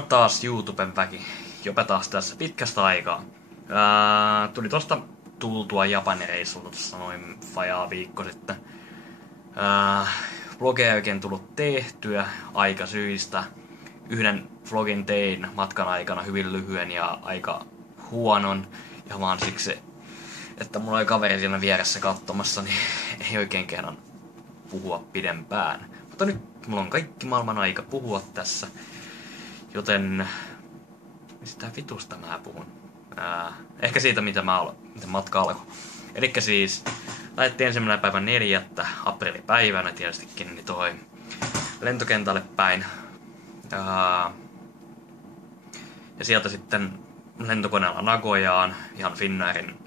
Taas YouTuben väki. Jopa taas tässä pitkästä aikaa. Tuli tosta tultua Japanin reissulta tuossa noin vajaa viikko sitten. Vlogeja ei oikein tullut tehtyä aikasyistä. Yhden vlogin tein matkan aikana hyvin lyhyen ja aika huonon. Ja vaan siksi, että mulla oli kaveri siinä vieressä katsomassa, niin ei oikein kerran puhua pidempään. Mutta nyt mulla on kaikki maailman aika puhua tässä. Joten mistä vitusta mä puhun? Ehkä siitä, miten matka alkoi. Elikkä siis lähdettiin 1.4. aprillipäivänä tietystikin niin toi lentokentälle päin. Ja sieltä sitten lentokoneella Nagojaan, ihan Finnairin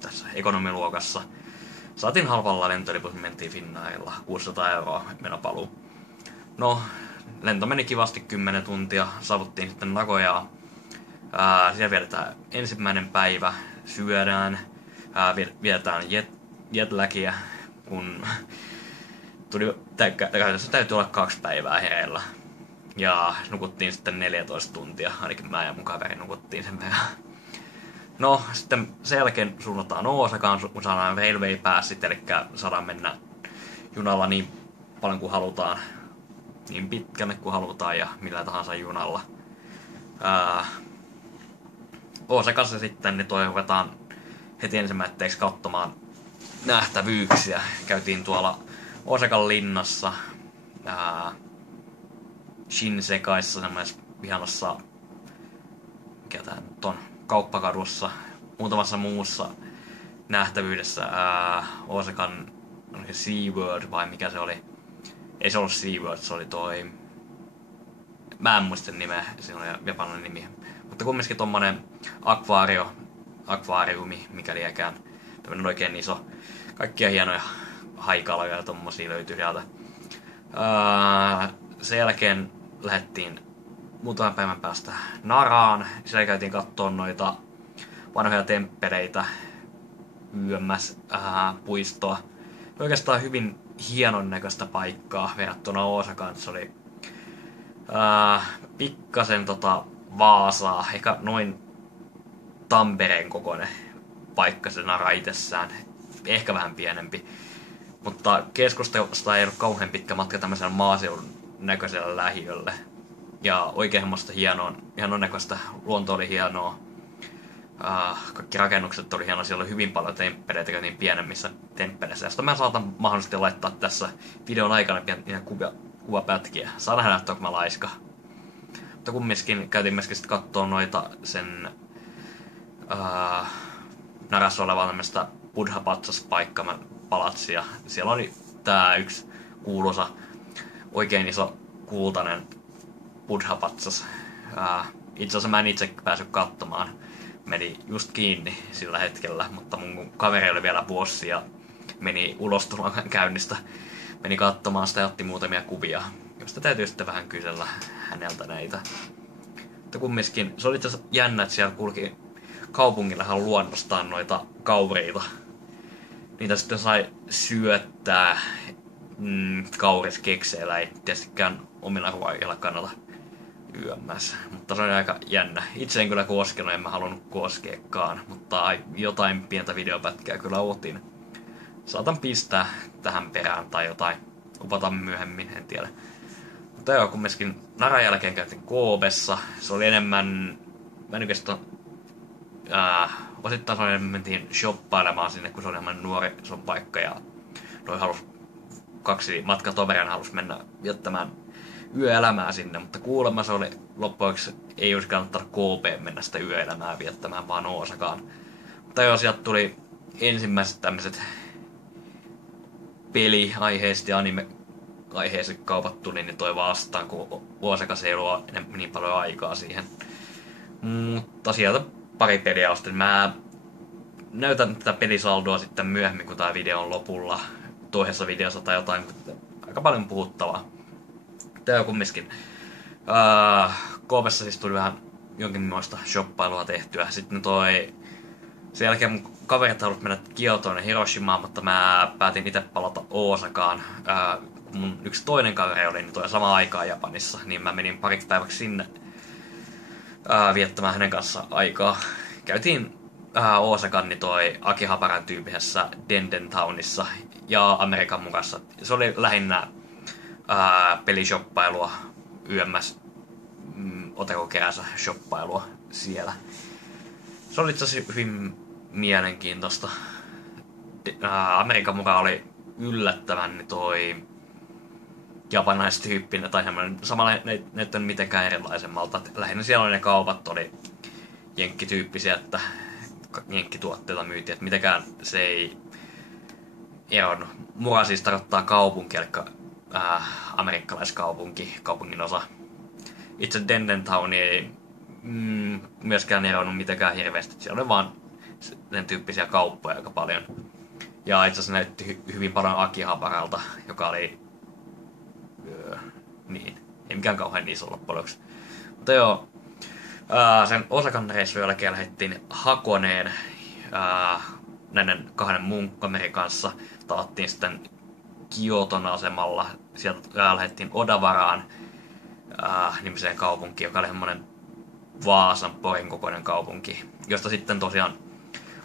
tässä ekonomiluokassa. Saatiin halvalla lentoliput, mentiin Finnairilla, 600 € menopaluu. No, lento meni kivasti 10 tuntia, saavuttiin sitten Nagojaan. Siellä vietetään ensimmäinen päivä, syödään, vietetään jetlagia, kun käytännössä täytyy olla 2 päivää hereillä. Ja nukuttiin sitten 14 tuntia, ainakin mä ja mun kaveri nukuttiin sen verran. No, sitten sen jälkeen suunnataan Osakaan, kun saadaan railway passit, eli saadaan mennä junalla niin paljon kuin halutaan, niin pitkälle kuin halutaan ja millä tahansa junalla. Osakassa sitten niin ruvetaan heti ensimmäiseksi katsomaan nähtävyyksiä. Käytiin tuolla Osakan linnassa, Shinsekaissa, semmoisessa ihanassa, mikä tää nyt on, kauppakadussa, muutamassa muussa nähtävyydessä, Osakan SeaWorld vai mikä se oli. Ei se ollut SeaWorld, se oli toi, mä en muista nimeä, se oli japanilainen nimi. Mutta kumminkin tommonen akvaariumi, mikä liekään, tämmönen oikein iso. Kaikkia hienoja haikaloja ja tommosia löytyi sieltä. Sen jälkeen lähdettiin muutaman päivän päästä Naraan. Siellä käytiin kattoon noita vanhoja temppeleitä, YMS puistoa. Oikeastaan hyvin hienon näköistä paikkaa verrattuna Osakaan. Se oli pikkasen Vaasaa, ehkä noin Tampereen kokoinen paikka se Nara itsessään. Ehkä vähän pienempi. Mutta keskustasta ei ollut kauhean pitkä matka tämmöisellä maaseudun näköisellä lähiölle. Ja oikein semmoista hienon näköistä. Luonto oli hienoa. Kaikki rakennukset oli hienoa. Siellä oli hyvin paljon temppeleitä, käytiin pienemmissä temppeleissä. Josta mä saatan mahdollisesti laittaa tässä videon aikana pieniä kuvapätkiä. Saa nähdä, että onko mä laiska. Mutta kumminkin käytiin myöskin sitten katsoa noita sen Narassa olevaa tämmöistä Buddha-patsaspaikkaa palatsia. Siellä oli tää yksi kuuluisa, oikein iso kultainen Buddha-patsas. Itse asiassa mä en itse päässyt katsomaan. Meni just kiinni sillä hetkellä, mutta mun kaveri oli vielä bossi ja meni ulostulon käynnistä. Meni katsomaan sitä ja otti muutamia kuvia, josta täytyy sitten vähän kysellä häneltä näitä. Mutta kumminkin, se oli itse asiassa jännä, että siellä kulki kaupungillahan luonnostaan noita kauriita. Niitä sitten sai syöttää kauriskekseillä, ei tietystikään omilla ruoilla kannata YMS. Mutta se oli aika jännä. Itse en kyllä koskenut, en mä halunnut koskeekaan, mutta jotain pientä videopätkää kyllä otin. Saatan pistää tähän perään tai jotain. Upata myöhemmin, en tiedä. Mutta joo, kumminkin Naran jälkeen käytiin Koobessa. Se oli enemmän, mä nykyistä osittain se oli enemmän mentiin shoppailemaan sinne, kun se oli enemmän nuorison paikka ja kaksi matkatoveria halus mennä viettämään yöelämää sinne, mutta kuulemma se oli loppuiksi ei olisi kannattanut KP mennä sitä yöelämää viettämään, vaan Osakaan. Mutta joo, sieltä tuli ensimmäiset tämmöiset peliaiheiset ja anime-aiheiset kaupat tuli, niin toi vastaan, kun Osakassa ei ollut niin paljon aikaa siihen. Mutta sieltä pari peliä ostin. Mä näytän tätä pelisaldoa sitten myöhemmin, kun tää video on lopulla. Toisessa videossa tai jotain, aika paljon puhuttavaa. Tää on kumminkin. Koopessa siis tuli vähän jonkinlaista shoppailua tehtyä. Sitten sen jälkeen mun kaverit halusivat mennä Kiotoon ja Hiroshimaan, mutta mä päätin itse palata Osakaan. kun mun yksi toinen kaveri oli niin toi samaan aikaan Japanissa, niin mä menin pariksi päiväksi sinne viettämään hänen kanssa aikaa. Käytiin Osakan niin toi Akihabaran tyyppisessä Denden Townissa ja Amerikan mukassa. Se oli lähinnä pelishoppailua, YMS otekokeränsä shoppailua siellä. Se oli itse asiassa hyvin mielenkiintoista. Amerikan mukaan oli yllättävän niin toi japanaistyyppinen tai semmoinen samalla näyttänyt mitenkään erilaisemmalta. Lähinnä siellä oli ne kaupat oli jenkkityyppisiä, että jenkkituotteita myytiin, että mitenkään se ei eronnut. Mura siis tarkoittaa kaupunki, eli amerikkalaiskaupunki, kaupungin osa. Itse Denden Town ei myöskään eronnut mitenkään hirveästi. Siellä oli vaan sen tyyppisiä kauppoja aika paljon. Ja itse asiassa näytti hyvin paljon Akihabaralta, joka oli niin, ei mikään kauhean iso loppujen lopuksi. Mutta joo, sen Osakan reissun jälkeen lähdettiin Hakoneen näiden kahden muun kaverin kanssa. Tavattiin sitten Kioton asemalla. Sieltä lähdettiin Odawaraan nimiseen kaupunkiin, joka oli semmoinen Vaasan Porin kokoinen kaupunki, josta sitten tosiaan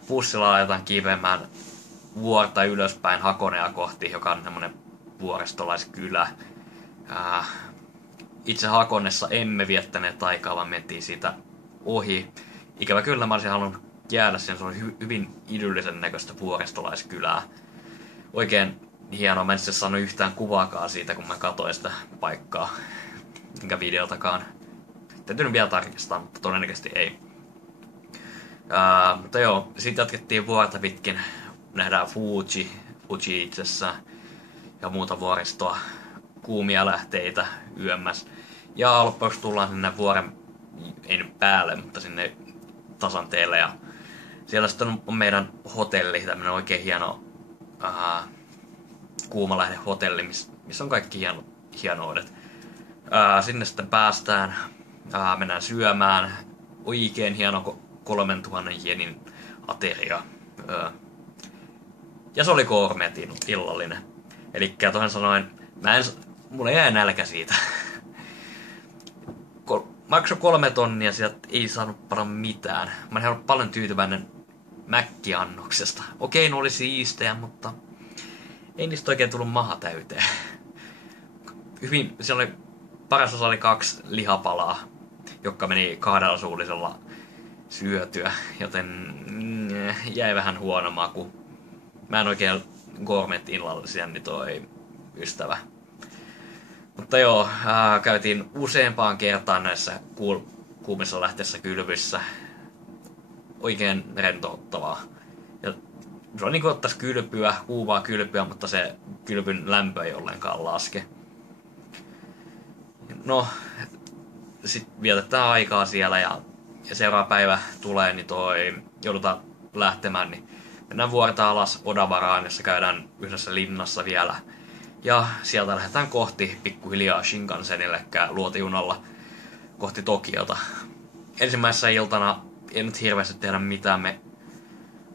bussilla aletaan kiipeämään vuorta ylöspäin Hakonea kohti, joka on semmoinen vuoristolaiskylä. Itse Hakonessa emme viettäneet aikaa, vaan mentiin siitä ohi. Ikävä kyllä mä olisin halunnut jäädä sen, se oli hyvin idyllisen näköistä vuoristolaiskylää. Oikein hienoa, mä en sitten saanut yhtään kuvaakaan siitä, kun mä katsoin sitä paikkaa, enkä videotakaan. Täytyy nyt vielä tarkistaa, mutta todennäköisesti ei. Mutta joo, sitten jatkettiin vuorta pitkin. Nähdään Fuji itsessään ja muuta vuoristoa, kuumia lähteitä yömmäs. Ja loppuksi tullaan sinne vuoren, ei nyt päälle, mutta sinne tasanteelle. Ja siellä sitten on meidän hotelli, tämmönen oikein hieno Kuumalähde-hotelli, missä on kaikki hienoudet. Sinne sitten päästään, mennään syömään. Oikein hieno 3000 jenin ateria. Ja se oli gourmetin illallinen. Elikkä toisin sanoen, mulle jäi nälkä siitä. Maksoi 3 tonnia, sieltä ei saanut paljon mitään. Mä en ollut paljon tyytyväinen mäkkiannoksesta. Okei, ne oli siistejä, mutta ei niistä oikein tullut maha täyteen. Hyvin, siellä oli paras osa oli 2 lihapalaa, jotka meni 2 suullisella syötyä, joten jäi vähän huono maku. Mä en oikein gourmet-illallisia, niin toi ystävä. Mutta joo, käytiin useampaan kertaan näissä kuumissa lähteessä kylvyssä. Oikein rentouttavaa. Ja se on niin kuin ottaisi kylpyä, kuuvaa kylpyä, mutta se kylpyn lämpö ei ollenkaan laske. No, sitten vietetään aikaa siellä ja seuraava päivä tulee, niin joudutaan lähtemään, niin mennään vuorta alas Odawaraan, jossa käydään yhdessä linnassa vielä. Ja sieltä lähdetään kohti pikkuhiljaa Shinkansen, eli luotijunalla kohti Tokiota. Ensimmäisenä iltana ei nyt hirveästi tehdä mitään, me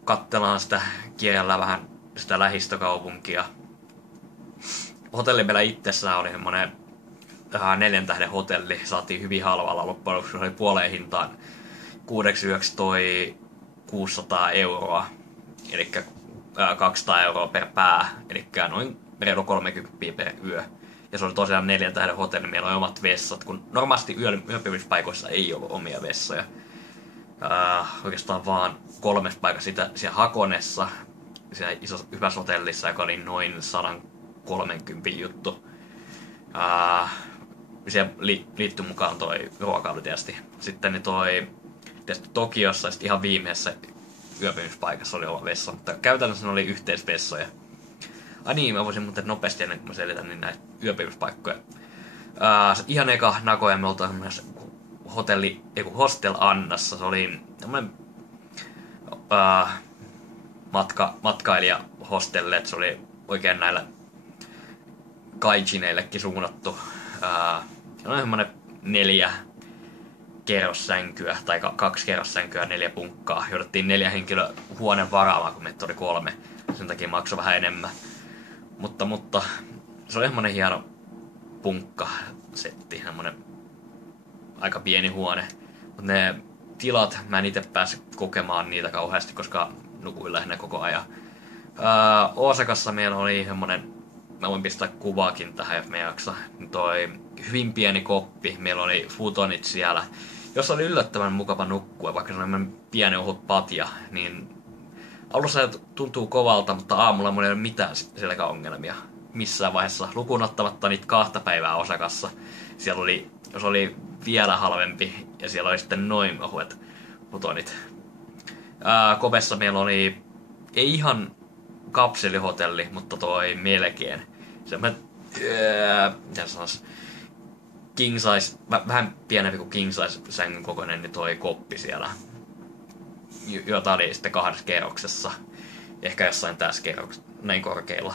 katsellaan sitä, kierrellään vähän sitä lähistökaupunkia. Hotelli meillä itsessään oli semmonen 4 tähden hotelli, saatiin hyvin halvalla loppujen lopuksi, se oli puoleen hintaan 6 yöksi toi 600 €, eli 200 € per pää, eli noin reilu 30 per yö. Ja se oli tosiaan 4 tähden hotelli, meillä oli omat vessat, kun normaalisti yöpymispaikoissa ei ollut omia vessoja. Oikeastaan vaan 3 paikassa siellä Hakonessa, siellä isossa hyvässä hotellissa, joka oli noin 130 juttu. Siellä liittyi mukaan toi ruokailu tietysti. Sitten niin tietysti Tokiossa sitten ihan viimeisessä yöpymispaikassa oli oma vessa, mutta käytännössä ne oli yhteisvessoja. Ai niin, mä voisin muuten nopeasti ennen kuin mä selitän niin näitä yöpymispaikkoja. Ihan eka Nagoya me oltiin myös Hostel Annassa. Se oli tämmönen matkailijahostelli, että se oli oikein näille kaijineillekin suunnattu. Se on semmonen 4 kerrossänkyä tai 2 kerrossänkyä, 4 punkkaa. Jouduttiin 4 henkilö huoneen varaamaan, kun meitä oli 3. Sen takia maksoi vähän enemmän. Mutta se oli semmonen hieno punkkasetti, semmonen aika pieni huone. Mutta ne tilat, mä en itse päässyt kokemaan niitä kauheasti, koska nukuin lähinnä koko ajan. Osakassa meillä oli semmonen, mä voin pistää kuvaakin tähän, jos me jaksa. Toi hyvin pieni koppi, meillä oli futonit siellä, jossa oli yllättävän mukava nukkua, vaikka se oli pieni ohut patja, niin alussa se tuntuu kovalta, mutta aamulla mulla ei ole mitään selkäongelmia missään vaiheessa, lukuun ottamatta niitä 2 päivää Osakassa. Siellä oli, jos oli vielä halvempi, ja siellä oli sitten noin ohuet futonit. Kopessa meillä oli, ei ihan kapselihotelli, mutta toi melkein. Semmoinen, mitä sanois, king size, vähän pienempi kuin king size sängyn kokoinen, niin toi koppi siellä. Jota oli sitten 2 kerroksessa. Ehkä jossain tässä kerroksessa, näin korkeilla.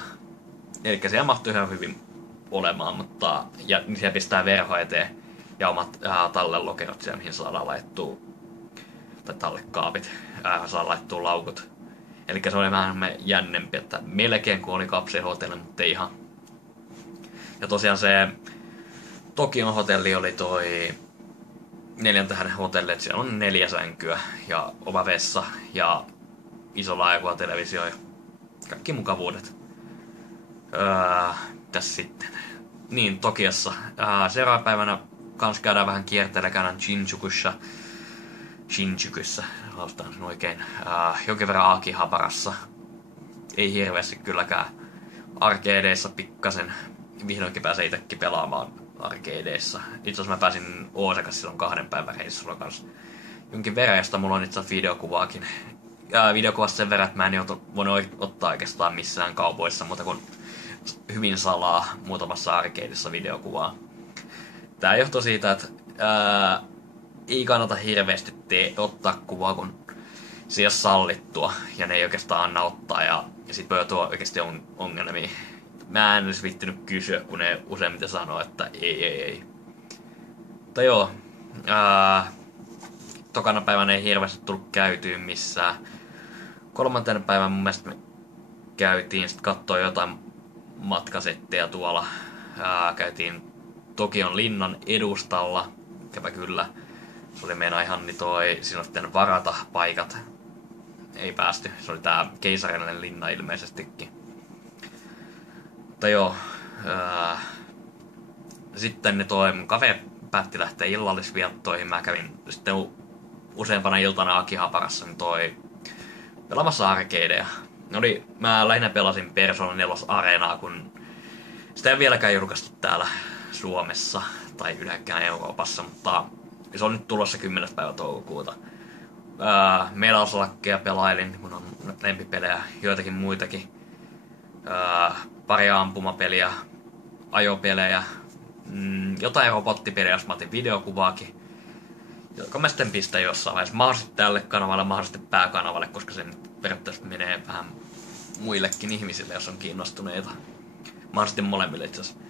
Eli siellä mahtui ihan hyvin olemaan, mutta ja niin siellä pistää verho eteen ja omat tallelokerot siellä, mihin saadaan laittua, tai tallekaapit, saa laittua laukut. Eli se oli vähän jännempi, että melkein kuin oli kapselihotelli, mutta ei ihan. Ja tosiaan se Tokion hotelli oli toi 4 tähden hotelli, että siellä on 4 sänkyä ja oma vessa ja iso laajakuva televisio ja kaikki mukavuudet. Tässä sitten. Niin, Tokiossa. Seuraavana päivänä kans käydään vähän kiertelemään Shinjukussa, lausutaan sen oikein. Jonkin verran Akihabarassa. Ei hirveästi kylläkään. Arcadeissa pikkasen. Vihdoinkin pääsee itsekin pelaamaan arcadeissa. Itse asiassa mä pääsin Osakassa silloin 2 päivän reissulla kanssa. Jonkin verran, josta mulla on itse asiassa videokuvaakin. Videokuvasta sen verran, että mä en voinut ottaa oikeastaan missään kaupoissa, mutta kun hyvin salaa muutamassa arcadeissa videokuvaa. Tää johtuu siitä, että ei kannata hirveästi ottaa kuvaa, kun se ei ole sallittua ja ne ei oikeastaan anna ottaa ja sit voi joutua oikeasti ongelmiin. Mä en olisi vittynyt kysyä, kun ne useimmiten sanoo, että ei. Mutta joo, tokana päivänä ei hirveästi tullut käytyä missään. 3. päivän mun mielestä me käytiin sit kattoo jotain matkasettejä tuolla. Käytiin Tokion linnan edustalla, ikävä kyllä. Se oli meinaa ihan niin siinä on sitten varata paikat. Ei päästy, se oli tää keisarillinen linna ilmeisestikin. Mutta joo, sitten ne mun kaveri päätti lähteä illallisviettoihin. Mä kävin sitten useampana iltana Akihabarassa niin pelaamassa arcadeja. Mä lähinnä pelasin Persona 4 Areenaa, kun sitä ei vieläkään julkaistu täällä Suomessa tai ylhäänkään Euroopassa, mutta se on nyt tulossa 10. päivä toukokuuta. Meillä osalakkeja pelailin, kun on lempipelejä, joitakin muitakin. Pari ampumapeliä, ajopelejä, jotain robottipelejä, jos mä otin videokuvaakin. Joka mä sitten pistän jossain vaiheessa mahdollisesti tälle kanavalle, mahdollisesti pääkanavalle, koska se nyt periaatteessa menee vähän muillekin ihmisille, jos on kiinnostuneita. Mahdollisesti molemmille itse asiassa.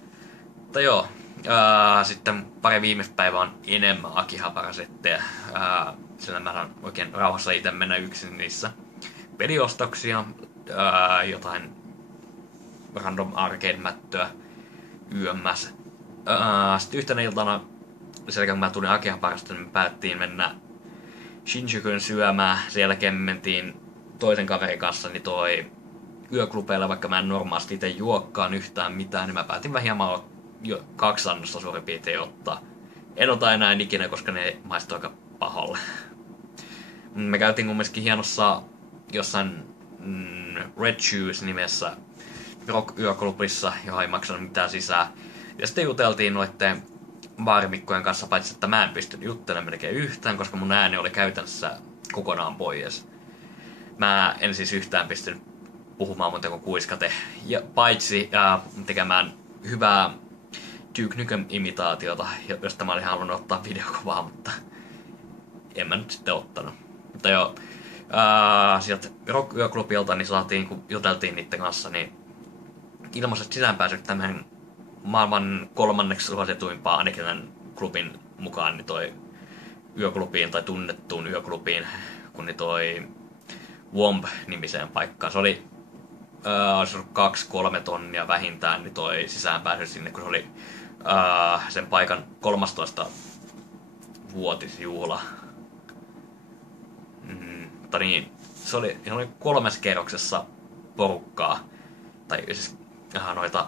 Mutta joo, sitten pari viimeistä päivää on enemmän Akihabara-settejä. Sillä mä saan oikein rauhassa itse mennä yksin niissä. Peliostoksia, jotain random arcade-mättöä yömmäs. Sitten yhtenä iltana, kun mä tulin Akihabarasta, niin me päättiin mennä Shinjukun syömään. Sen jälkeen mentiin toisen kaverin kanssa niin yöklubeilla, vaikka mä en normaalisti itse juokkaan yhtään mitään, niin mä päätin vähän hieman 2 annosta suurin piirtein ottaa. En ota enää ikinä, koska ne maistuu aika pahalle. Me käytiin kumminkin hienossa jossain Red Shoes-nimessä rock-yöklubissa, johon ei maksanut mitään sisään. Ja sitten juteltiin noitten baarimikkojen kanssa, paitsi että mä en pystynyt juttelemaan melkein yhtään, koska mun ääni oli käytännössä kokonaan pois. Mä en siis yhtään pystynyt puhumaan muuta kuin kuiskate, ja paitsi tekemään hyvää Duke Nukem-imitaatiota, josta mä olin halunnut ottaa videokuvaa, mutta en mä nyt sitten ottanut. Mutta joo, sieltä rock-yöklubilta niin saatiin, kun juteltiin niiden kanssa, niin ilmaiset sisäänpääsyt tämän maailman 3. suosituimpaa ainakin tämän klubin mukaan niin yöklubiin tai tunnettuun yöklubiin, kun niin Womb-nimiseen paikkaan. Se oli olisi ollut 2-3 tonnia vähintään, niin toi sisäänpääsy sinne, kun se oli sen paikan 13 vuotisjuhla. Mutta niin, se oli 3 kerroksessa porukkaa. Tai siis noita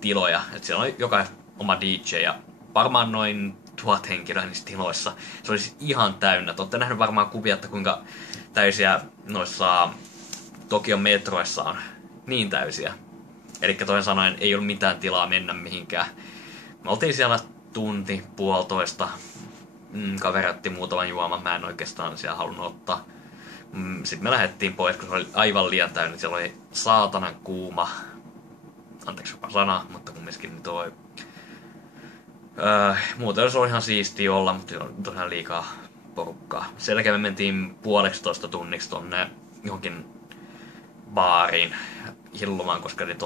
tiloja. Et siellä oli joka oma DJ ja varmaan noin 1000 henkilöä niissä tiloissa. Se oli siis ihan täynnä. Te olette nähneet varmaan kuvia, että kuinka täysiä noissa Tokion metroissa on. Niin täysiä. Eli toisin sanoen ei ollut mitään tilaa mennä mihinkään. Me oltiin siellä tunti, puolitoista. Kaveri otti muutaman juoman. Mä en oikeastaan siellä halunnut ottaa. Sitten me lähdettiin pois, kun se oli aivan liian täynnä. Siellä oli saatanan kuuma. Anteeksi jopa sana, mutta kumminkin niin toi... muuten se oli ihan siistiä olla, mutta se oli tosiaan liikaa porukkaa. Sen jälkeen me mentiin 1,5 tunniksi tonne johonkin baariin hillumaan, koska niin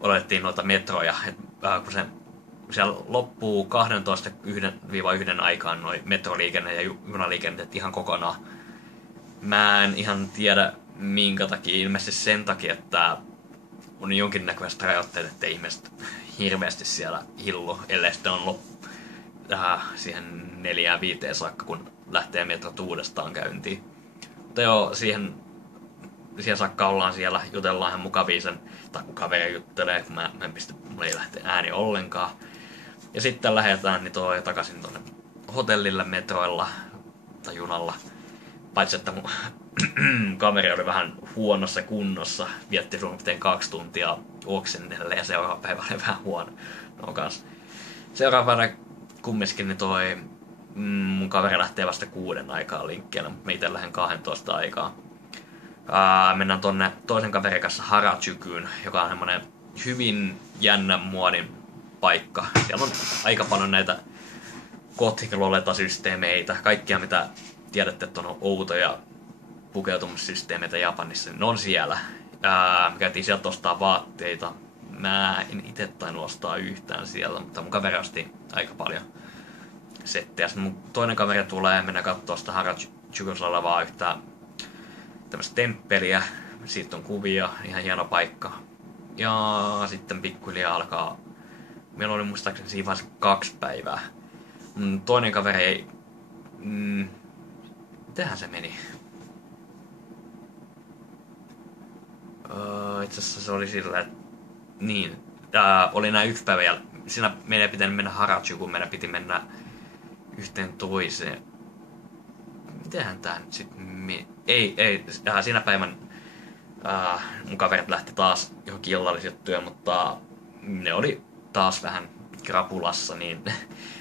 odotettiin noita metroja. Kun siellä loppuu 12-1 aikaan noi metroliikenne ja junaliikenne ihan kokonaan. Mä en ihan tiedä minkä takia, ilmeisesti sen takia, että on jonkinnäköiset rajoitteet, ettei ihmiset hirveästi siellä hillu, ellei sitten on siihen 4-5 saakka, kun lähtee metrot uudestaan käyntiin. Mutta joo, siihen saakka ollaan siellä, jutellaan ihan mukavia tai kun kaveri juttelee, kun mulla ei lähte ääni ollenkaan. Ja sitten lähdetään niin takaisin tuonne hotellille metroilla tai junalla. Paitsi että mun kaveri oli vähän huonossa kunnossa, vietti suunnilleen 2 tuntia oksennelle ja seuraava päivä oli vähän huono. No kans. Seuraavana kumminkin niin mun kaveri lähtee vasta 6 aikaa linkkeelle, mutta mä ite lähden 12 aikaa. Mennään tonne toisen kaverin kanssa Harajukuun, joka on semmonen hyvin jännän muodin paikka. Siellä on aika paljon näitä Gothic-loleta-systeemeitä, kaikkia mitä tiedätte, että on outoja pukeutumissysteemeitä Japanissa, niin ne on siellä. Me käytiin sieltä ostaa vaatteita. Mä en itse tainnut ostaa yhtään siellä, mutta mun kaveri osti aika paljon settejä. Sitten mun toinen kaveri tulee mennä katsoa sitä Harajukussa olevaa yhtä tämmöistä temppeliä. Siitä on kuvia, ihan hieno paikka. Ja sitten pikkuhiljaa alkaa... Meillä oli muistaakseni siinä vaiheessa 2 päivää. Mun toinen kaveri ei... Mitenhän se meni? Itse asiassa se oli sillä, että... Niin. Oli nää 1 päivä ja siinä meidän ei pitänyt mennä Harajukuun, meidän piti mennä yhteen toiseen. Mitenhän tää nyt sit ei. Siinä päivän mun kaverit lähti taas johonkin illallisjuttuja, mutta ne oli taas vähän krapulassa, niin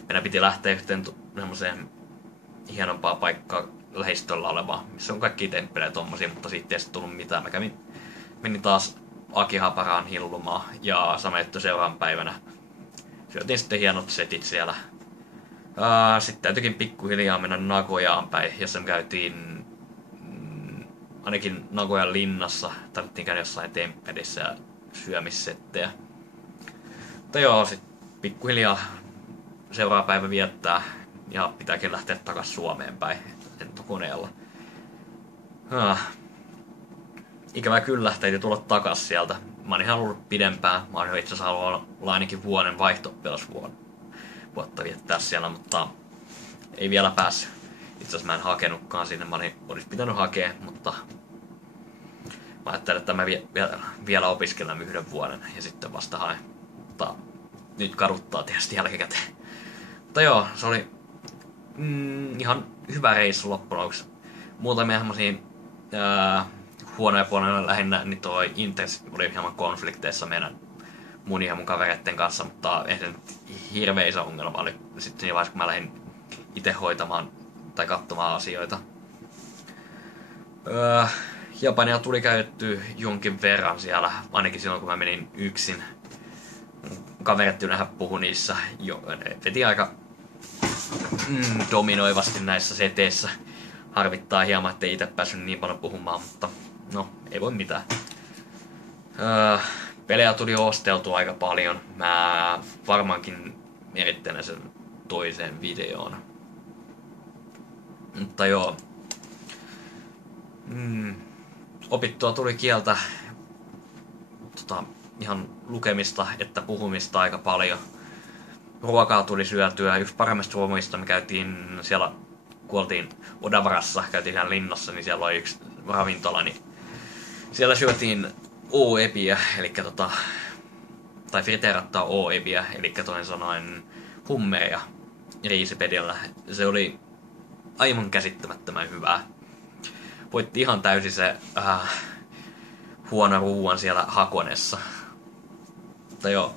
meidän piti lähteä yhteen semmoiseen hienompaa paikkaa lähistöllä olevaa, missä on kaikki temppelejä tommosia, mutta siitä ei tullut mitään. Mä menin taas Akihabaraan hillumaan ja sama juttu seuraavan päivänä. Syötiin sitten hienot setit siellä. Sitten täytyikin pikkuhiljaa mennä Nagojaan päin, jossa me käytiin ainakin Nagoyan linnassa. Tarvittiin käydä jossain temppelissä ja syömissettejä. Mutta joo, sit pikkuhiljaa seuraava päivä viettää ja pitääkin lähteä takas Suomeen päin lentokoneella. Ikävä kyllä, täytyy tulla takas sieltä. Mä oon ihan ollut pidempään. Mä oon itse asiassa halunnut olla ainakin vuoden vuotta viettää siellä, mutta ei vielä päässyt. Itse asiassa mä en hakenutkaan sinne. Mä olis pitänyt hakea, mutta mä ajattelin, että mä vielä opiskelen 1 vuoden ja sitten vasta haen. Mutta nyt kaduttaa tietysti jälkikäteen. Mutta joo, se oli ihan hyvä reissu loppujen lopuksi. Muutamia semmosia huonoja puolella lähinnä, niin toi Inters oli hieman konflikteissa mun ja mun kavereiden kanssa, mutta ei se nyt hirveä iso ongelma oli sitten siinä vaiheessa, kun mä lähdin itse hoitamaan tai katsomaan asioita. Japania tuli käytetty jonkin verran siellä, ainakin silloin kun mä menin yksin. Kaverit yleensä puhui niissä, veti aika dominoivasti näissä seteissä. Harvittaa hieman, ettei itse päässyt niin paljon puhumaan, mutta no, ei voi mitään. Pelejä tuli osteltua aika paljon. Mä varmaankin erittelen sen toiseen videoon. Mutta joo. Opittua tuli kieltä ihan lukemista että puhumista aika paljon. Ruokaa tuli syötyä. Yksi paremmista ruomuista me käytiin siellä, kun oltiin Odavarassa, käytiin siellä linnassa, niin siellä oli yksi ravintola, niin siellä syötiin O-epiä, eli tai friteerattaa O-epiä, eli toisin sanoen hummeja riisipedillä. Se oli aivan käsittämättömän hyvää. Voitti ihan täysin se huono ruuan siellä Hakonessa. Mutta joo.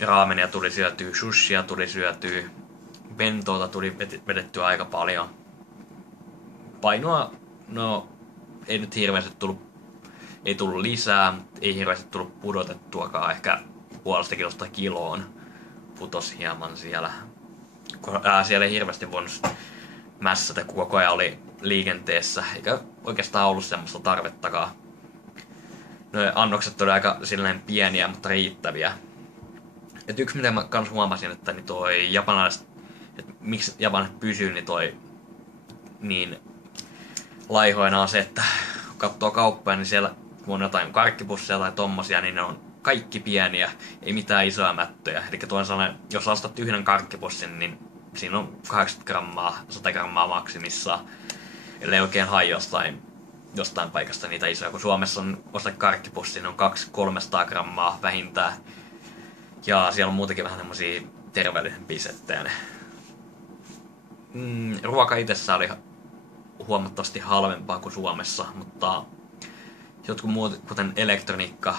Raamenia tuli syötyä, sushia tuli syötyä, bentoota tuli vedettyä aika paljon. Painoa, no ei nyt hirveästi tullut lisää, mutta ei hirveästi tullut pudotettuakaan, ehkä puolesta kilosta kiloon putos hieman siellä. Siellä ei hirveästi voinut mässätä, kun koko ajan oli liikenteessä, eikä oikeastaan ollut semmoista tarvettakaan. No annokset oli aika silleen pieniä, mutta riittäviä. Et yksi mitä mä kans huomasin, että niin toi japanilaiset, että miksi japanilaiset pysyy niin laihoina on se, että kun katsoo kauppoja, niin siellä kun on jotain karkkipusseja tai tommosia, niin ne on kaikki pieniä, ei mitään isoja mättöjä. Eli toisin sanoen, jos ostat yhden karkkipussin, niin siinä on 80 grammaa, 100 grammaa maksimissaan. Ellei oikein hae jostain paikasta niitä isoja, kun Suomessa on ostaa karkkipussi, niin on 200-300 grammaa vähintään. Ja siellä on muutenkin vähän semmosia terveellisempiä settejä. Ruoka itsessään oli huomattavasti halvempaa kuin Suomessa, mutta jotkut muut, kuten elektroniikka,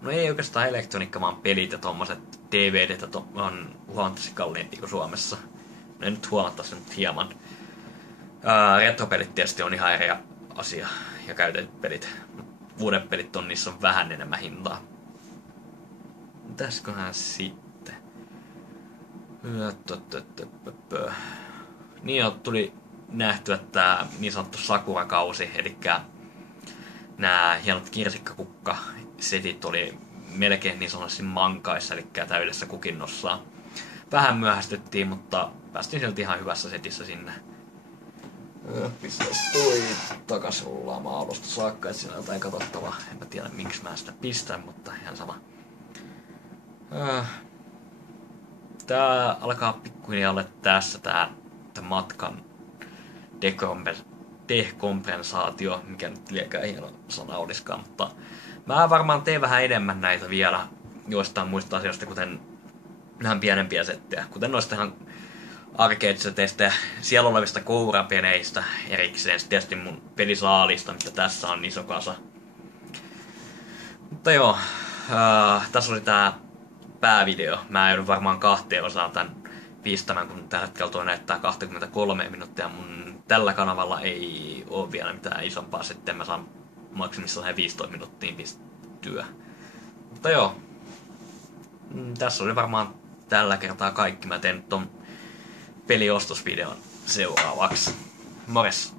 no ei oikeastaan elektroniikka, vaan pelit ja tommoset DVDt on huomattavasti kalliimpia kuin Suomessa. No ei nyt huomattavasti, mutta hieman. Retropelit tietysti on ihan eri asia ja käytetyt pelit. Uudet pelit niissä on vähän enemmän hintaa. Mitäsköhän sitten? Niin jo tuli nähtyä tää niin sanottu Sakura-kausi, eli nämä hienot kirsikkakukka-setit oli melkein niin sanotusti mankaissa, eli täydessä kukinnossaan. Vähän myöhästyttiin, mutta päästiin silti ihan hyvässä setissä sinne. Pistäis toi takas rullaamaan alusta saakka, että siinä on jotain katsottavaa. En mä tiedä miksi mä sitä pistän, mutta ihan sama. Tää alkaa pikkuhiljaa olla tässä tää matkan dekompensaatio, mikä nyt liekään hieno sana olisikaan, mutta mä varmaan teen vähän enemmän näitä vielä joistain muista asioista, kuten vähän pienempiä settejä, kuten noista ihan arcade-seteistä ja siellä olevista kourapeleistä erikseen, tietysti mun pelisaalista, mitä tässä on iso kasa. Mutta joo, tässä oli tää päävideo. Mä joudun varmaan 2 osaan tän pistämään, kun tällä hetkellä tuo näyttää 23 minuuttia. Mun tällä kanavalla ei oo vielä mitään isompaa, sitten mä saan maksimissaan 15 minuuttia pistyä. Mutta joo, tässä oli varmaan tällä kertaa kaikki. Mä teen ton peliostosvideon seuraavaksi. Morjes!